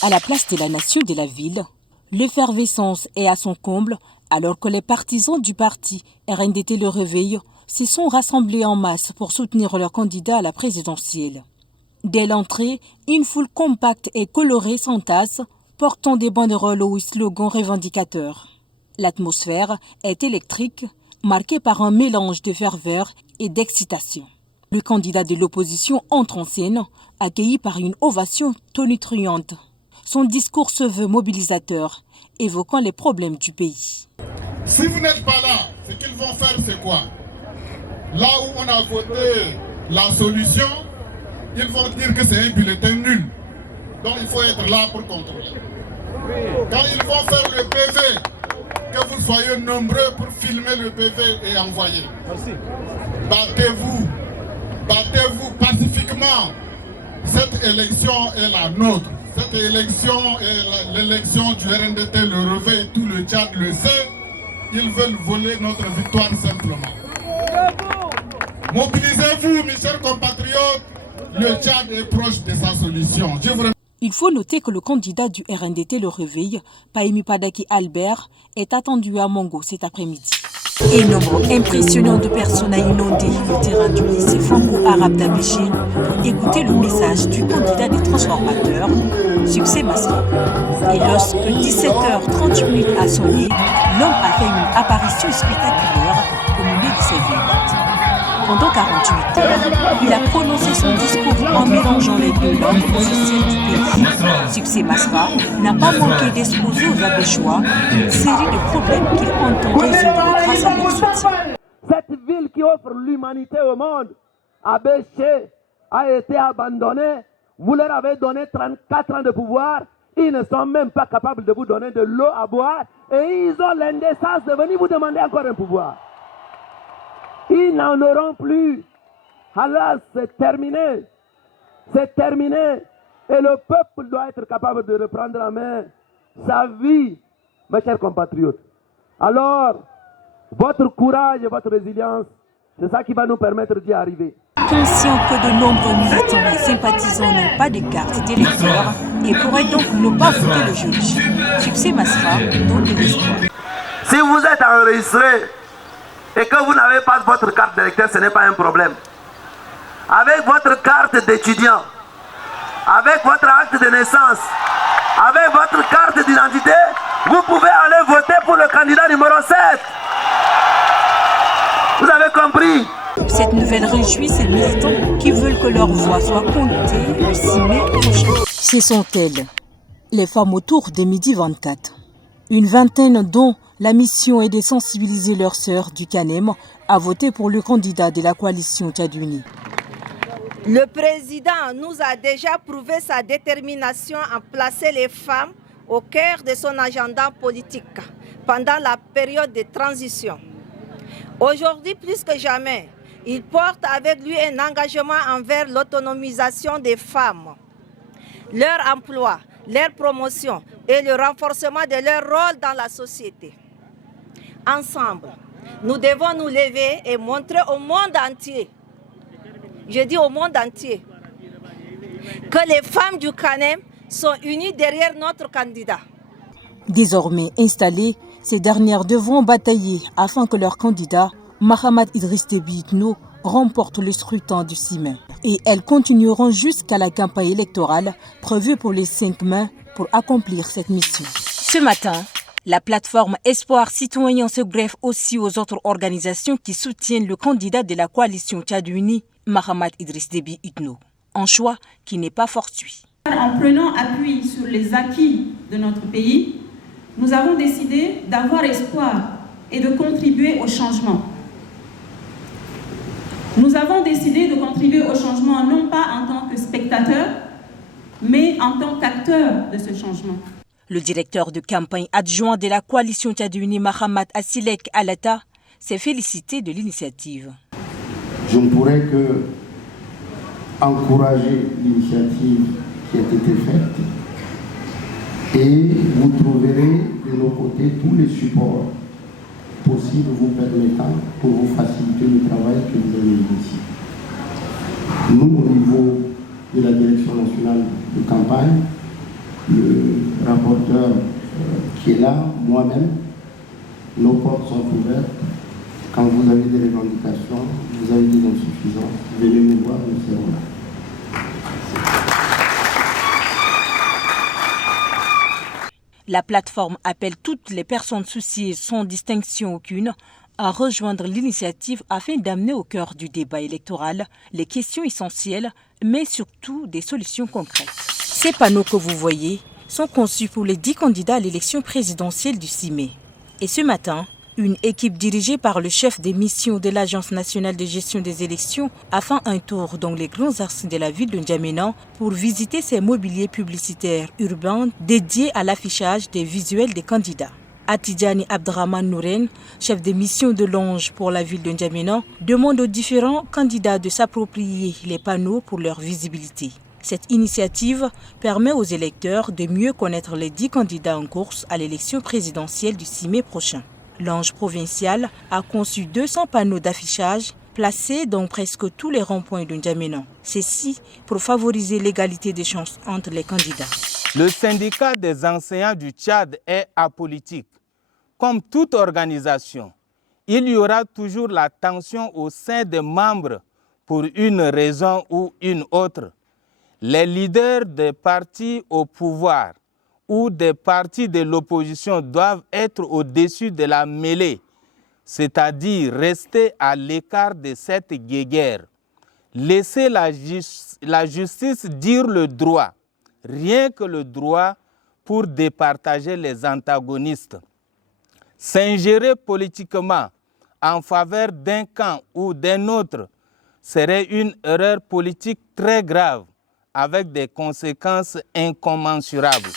À la place de la nation de la ville, l'effervescence est à son comble alors que les partisans du parti RNDT Le Réveil se sont rassemblés en masse pour soutenir leur candidat à la présidentielle. Dès l'entrée, une foule compacte et colorée s'entasse, portant des banderoles ou slogans revendicateurs. L'atmosphère est électrique, marquée par un mélange de ferveur et d'excitation. Le candidat de l'opposition entre en scène, accueilli par une ovation tonitruante. Son discours se veut mobilisateur, évoquant les problèmes du pays. Si vous n'êtes pas là, ce qu'ils vont faire, c'est quoi? Là où on a voté la solution, ils vont dire que c'est un bulletin nul. Donc il faut être là pour contrôler. Quand ils vont faire le PV, que vous soyez nombreux pour filmer le PV et envoyer. Merci. Battez-vous pacifiquement. Cette élection est la nôtre. Cette élection est l'élection du RNDT, Le Réveil, tout le Tchad le sait. Ils veulent voler notre victoire simplement. Mobilisez-vous, mes chers compatriotes. Le Tchad est proche de sa solution. Il faut noter que le candidat du RNDT Le Réveil, Pahimi Padaki Albert, est attendu à Mongo cet après-midi. Et nombre impressionnant de personnes a inondé le terrain du lycée franco-arabe d'Abéché pour écouter le message du candidat des transformateurs, Succès Masra. Et lorsque 17h30 a sonné, l'homme a fait une apparition spectaculaire au milieu de ses véhicules. Pendant 48 heures, il a prononcé son discours en mélangeant les deux langues officielles du pays. Succès Masra n'a pas manqué d'exposer aux Abéchois une série de problèmes qu'il entend résoudre grâce à leur soutien. Cette ville qui offre l'humanité au monde, Abéché, a été abandonnée. Vous leur avez donné 34 ans de pouvoir. Ils ne sont même pas capables de vous donner de l'eau à boire. Et ils ont l'indécence de venir vous demander encore un pouvoir. Ils n'en auront plus. Alors c'est terminé. C'est terminé. Et le peuple doit être capable de reprendre en main sa vie, mes chers compatriotes. Alors, votre courage et votre résilience, c'est ça qui va nous permettre d'y arriver. Conscient que de nombreux militants et sympathisants n'ont pas de carte d'électeur et pourraient donc ne pas voter le jeudi, Succès Masra donne de l'espoir. Si vous êtes enregistré et que vous n'avez pas votre carte d'électeur, ce n'est pas un problème. Avec votre carte d'étudiant, avec votre acte de naissance, avec votre carte d'identité, vous pouvez aller voter pour le candidat numéro 7. Vous avez compris? Cette nouvelle réjouit ces militants qui veulent que leur voix soit comptée le 6 mai prochain. Ce sont elles, les femmes autour de midi 24. Une vingtaine dont la mission est de sensibiliser leurs sœurs du Canem à voter pour le candidat de la coalition Tchad Uni. Le président nous a déjà prouvé sa détermination à placer les femmes au cœur de son agenda politique pendant la période de transition. Aujourd'hui, plus que jamais, il porte avec lui un engagement envers l'autonomisation des femmes, leur emploi, leur promotion et le renforcement de leur rôle dans la société. Ensemble, nous devons nous lever et montrer au monde entier, je dis au monde entier, que les femmes du Canem sont unies derrière notre candidat. Désormais installées, ces dernières devront batailler afin que leur candidat, Mahamat Idriss Déby Itno, remporte le scrutin du 6 mai. Et elles continueront jusqu'à la campagne électorale prévue pour les 5 mai pour accomplir cette mission. Ce matin, la plateforme Espoir Citoyen se greffe aussi aux autres organisations qui soutiennent le candidat de la coalition Tchad Uni, Mahamat Idriss Déby Itno. Un choix qui n'est pas fortuit. En prenant appui sur les acquis de notre pays, nous avons décidé d'avoir espoir et de contribuer au changement. Nous avons décidé de contribuer au changement non pas en tant que spectateurs, mais en tant qu'acteurs de ce changement. Le directeur de campagne adjoint de la coalition Tchad Uni, Mahamat Assilek Alata, s'est félicité de l'initiative. Je ne pourrais que encourager l'initiative qui a été faite et vous trouverez de nos côtés tous les supports possibles vous permettant pour vous faciliter le travail que vous avez initié. Nous, au niveau de la direction nationale de campagne, le rapporteur qui est là, moi-même, nos portes sont ouvertes. Quand vous avez des revendications, vous avez des insuffisances, venez nous voir, nous serons là. La plateforme appelle toutes les personnes souciées sans distinction aucune à rejoindre l'initiative afin d'amener au cœur du débat électoral les questions essentielles, mais surtout des solutions concrètes. Ces panneaux que vous voyez sont conçus pour les 10 candidats à l'élection présidentielle du 6 mai. Et ce matin, une équipe dirigée par le chef des missions de l'Agence nationale de gestion des élections a fait un tour dans les grands axes de la ville de N'Djamena pour visiter ces mobiliers publicitaires urbains dédiés à l'affichage des visuels des candidats. Atidjani Abdraman Nouren, chef des missions de l'Ange pour la ville de N'Djamena, demande aux différents candidats de s'approprier les panneaux pour leur visibilité. Cette initiative permet aux électeurs de mieux connaître les 10 candidats en course à l'élection présidentielle du 6 mai prochain. L'Ange provincial a conçu 200 panneaux d'affichage placés dans presque tous les ronds-points de N'Djamena. Ceci pour favoriser l'égalité des chances entre les candidats. Le syndicat des enseignants du Tchad est apolitique. Comme toute organisation, il y aura toujours la tension au sein des membres pour une raison ou une autre. Les leaders des partis au pouvoir ou des partis de l'opposition doivent être au-dessus de la mêlée, c'est-à-dire rester à l'écart de cette guéguerre. Laissez la justice dire le droit, rien que le droit pour départager les antagonistes. S'ingérer politiquement en faveur d'un camp ou d'un autre serait une erreur politique très grave avec des conséquences incommensurables.